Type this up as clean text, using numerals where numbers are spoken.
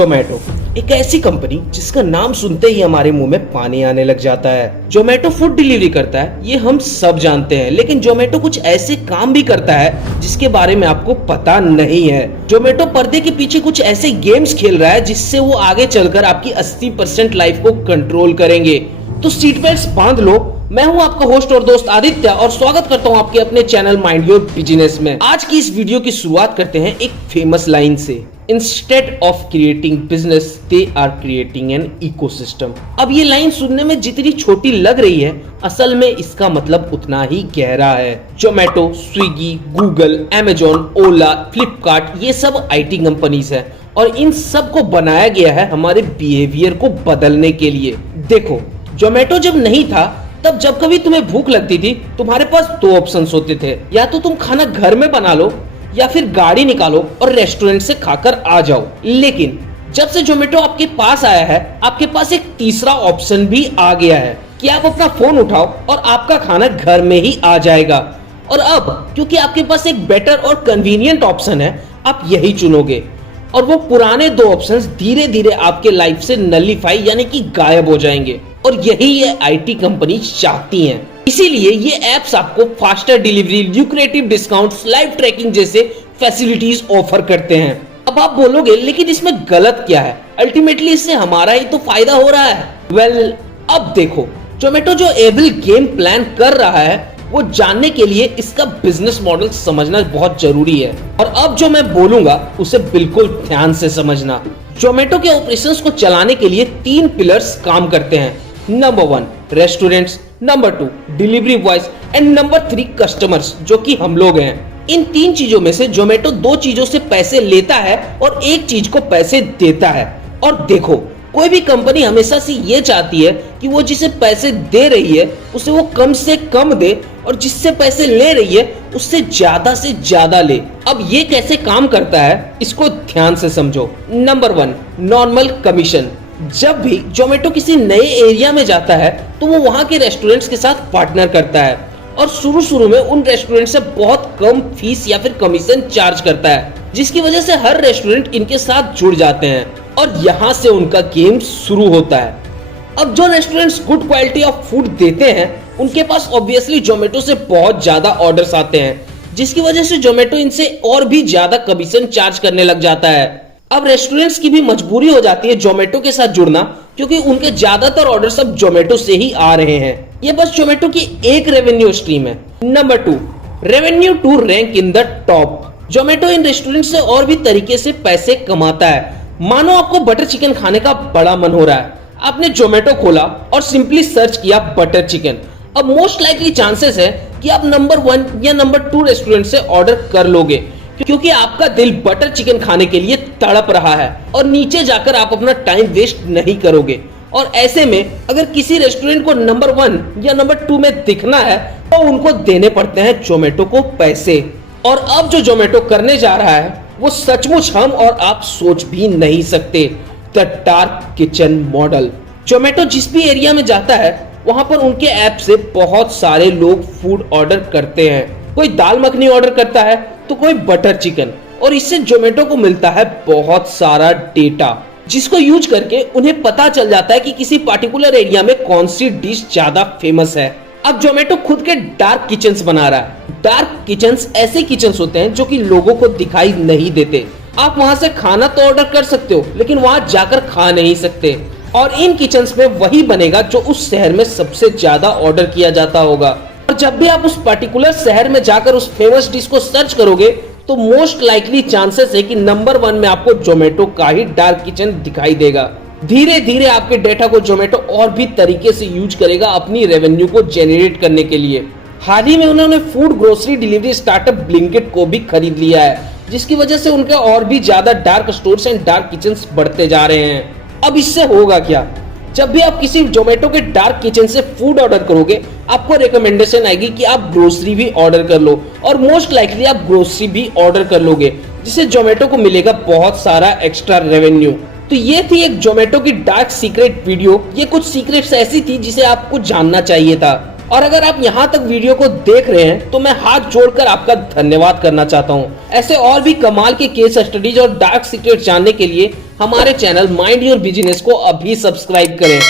जोमेटो एक ऐसी कंपनी जिसका नाम सुनते ही हमारे मुंह में पानी आने लग जाता है। जोमेटो फूड डिलीवरी करता है, ये हम सब जानते हैं, लेकिन जोमेटो कुछ ऐसे काम भी करता है जिसके बारे में आपको पता नहीं है। जोमेटो पर्दे के पीछे कुछ ऐसे गेम्स खेल रहा है जिससे वो आगे चलकर आपकी 80% लाइफ को कंट्रोल करेंगे। तो सीट बेल्ट्स बांध लो। मैं हूं आपका होस्ट और दोस्त आदित्य और स्वागत करता हूं आपके अपने चैनल माइंड योर बिजनेस में। आज की इस वीडियो की शुरुआत करते हैं एक फेमस लाइन से, instead of creating business they are creating an ecosystem. अब ये लाइन सुनने में जितनी छोटी लग रही है, असल में इसका मतलब उतना ही गहरा है। जोमेटो, स्विगी, गूगल, अमेजॉन, ओला, फ्लिपकार्ट, ये सब आईटी कंपनीज है और इन सब को बनाया गया है हमारे बिहेवियर को बदलने के लिए। देखो, जोमेटो जब नहीं था तब जब कभी तुम्हें भूख लगती थी, तुम्हारे पास दो ऑप्शंस होते थे, या तो तुम खाना घर में बना लो या फिर गाड़ी निकालो और रेस्टोरेंट से खाकर आ जाओ। लेकिन जब से जोमेटो आपके पास आया है, आपके पास एक तीसरा ऑप्शन भी आ गया है कि आप अपना फोन उठाओ और आपका खाना घर में ही आ जाएगा। और अब क्योंकि आपके पास एक बेटर और कन्वीनियंट ऑप्शन है, आप यही चुनोगे और वो पुराने दो ऑप्शंस धीरे धीरे आपके लाइफ से नलीफाई यानी कि गायब हो जाएंगे। और यही ये आईटी कंपनी चाहती हैं। इसीलिए ये एप्स आपको faster delivery, lucrative discounts, live tracking जैसे फैसिलिटीज ऑफर करते हैं। अब आप बोलोगे, लेकिन इसमें गलत क्या है? अल्टीमेटली इससे हमारा ही तो फायदा हो रहा है। वेल, अब देखो, जोमेटो जो एविल गेम प्लान कर रहा है वो जानने के लिए इसका बिजनेस मॉडल समझना बहुत जरूरी है। और अब जो मैं बोलूंगा उसे बिल्कुल ध्यान से समझना। जोमेटो के ऑपरेशंस को चलाने के लिए तीन पिलर्स काम करते हैं। Number 1 restaurants, number 2 delivery boys and number 3 customers, जो कि हम लोग हैं। इन तीन चीजों में से जोमेटो दो चीजों से पैसे लेता है और एक चीज को पैसे देता है। और देखो, कोई भी कंपनी हमेशा से ये चाहती है कि वो जिसे पैसे दे रही है उसे वो कम से कम दे और जिससे पैसे ले रही है उससे ज्यादा ले। अब ये कैसे काम करता है, इसको ध्यान से समझो। Number 1 normal commission. जब भी जोमेटो किसी नए एरिया में जाता है तो वो वहां के रेस्टोरेंट्स के साथ पार्टनर करता है और शुरू में उन रेस्टोरेंट से बहुत कम फीस या फिर कमीशन चार्ज करता है, जिसकी वजह से हर रेस्टोरेंट इनके साथ जुड़ जाते हैं और यहाँ से उनका गेम शुरू होता है। अब जो restaurants good quality of food देते हैं उनके पास ऑब्वियसली जोमेटो से बहुत ज्यादा ऑर्डर्स आते हैं, जिसकी वजह से जोमेटो इनसे और भी ज्यादा कमीशन चार्ज करने लग जाता है। अब रेस्टोरेंट्स की भी मजबूरी हो जाती है जोमेटो के साथ जुड़ना, क्योंकि उनके ज्यादातर ऑर्डर्स अब जोमेटो से ही आ रहे हैं। ये बस जोमेटो की एक रेवेन्यू स्ट्रीम है। Number 2 revenue to rank in the top. Zomato इन रेस्टोरेंट से और भी तरीके से पैसे कमाता है। मानो आपको बटर चिकन खाने का बड़ा मन हो रहा है, आपने जोमेटो खोला और सिंपली सर्च किया बटर चिकन। अब मोस्ट लाइकली चांसेस है कि आप नंबर 1 या नंबर 2 रेस्टोरेंट से ऑर्डर कर लोगे, क्योंकि आपका दिल बटर चिकन खाने के लिए तड़प रहा है और नीचे जाकर आप अपना टाइम वेस्ट नहीं करोगे। और ऐसे में अगर किसी रेस्टोरेंट को नंबर 1 या नंबर 2 में दिखना है तो उनको देने पड़ते हैं जोमेटो को पैसे। और अब जो जोमेटो करने जा रहा है वो सचमुच हम और आप सोच भी नहीं सकते। The dark kitchen model. Zomato जिस भी एरिया में जाता है वहां पर उनके ऐप से बहुत सारे लोग फूड ऑर्डर करते हैं। कोई दाल मखनी ऑर्डर करता है तो कोई बटर चिकन, और इससे जोमेटो को मिलता है बहुत सारा डेटा, जिसको यूज करके उन्हें पता चल जाता है कि किसी पार्टिकुलर एरिया में कौन सी डिश ज्यादा फेमस है। अब जोमेटो खुद के डार्क किचन्स बना रहा है। डार्क किचन्स ऐसे किचन्स होते हैं जो कि लोगों को दिखाई नहीं देते। आप वहां से खाना तो ऑर्डर कर सकते हो, लेकिन वहां जाकर खा नहीं सकते। और इन किचन्स में वही बनेगा जो उस शहर में सबसे ज्यादा ऑर्डर किया जाता होगा। और जब भी आप उस पर्टिकुलर शहर में जाकर उस फेमस डिश को सर्च करोगे तो मोस्ट लाइकली चांसेस है कि नंबर 1 में आपको जोमेटो का ही डार्क किचन दिखाई देगा। धीरे धीरे आपके डेटा को जोमेटो और भी तरीके से यूज करेगा अपनी रेवेन्यू को जेनरेट करने के लिए। हाल ही में उन्होंने food grocery delivery startup Blinkit को भी खरीद लिया है, जिसकी वजह से उनके और भी ज्यादा dark stores and dark kitchens बढ़ते जा रहे हैं। अब इससे होगा क्या? जब भी आप किसी जोमेटो के डार्क किचन से फूड ऑर्डर करोगे, आपको रिकमेंडेशन आएगी कि आप ग्रोसरी भी ऑर्डर कर लो, और मोस्ट लाइकली आप ग्रोसरी भी ऑर्डर कर लोगे, जिससे जोमेटो को मिलेगा बहुत सारा एक्स्ट्रा रेवेन्यू। तो ये थी एक जोमेटो की डार्क सीक्रेट वीडियो। ये कुछ सीक्रेट्स ऐसी थी जिसे आपको जानना चाहिए था। और अगर आप यहाँ तक वीडियो को देख रहे हैं तो मैं हाथ जोड़कर आपका धन्यवाद करना चाहता हूँ। ऐसे और भी कमाल के केस स्टडीज और डार्क सीक्रेट जानने के लिए हमारे चैनल माइंड योर बिजनेस को अभी सब्सक्राइब करें।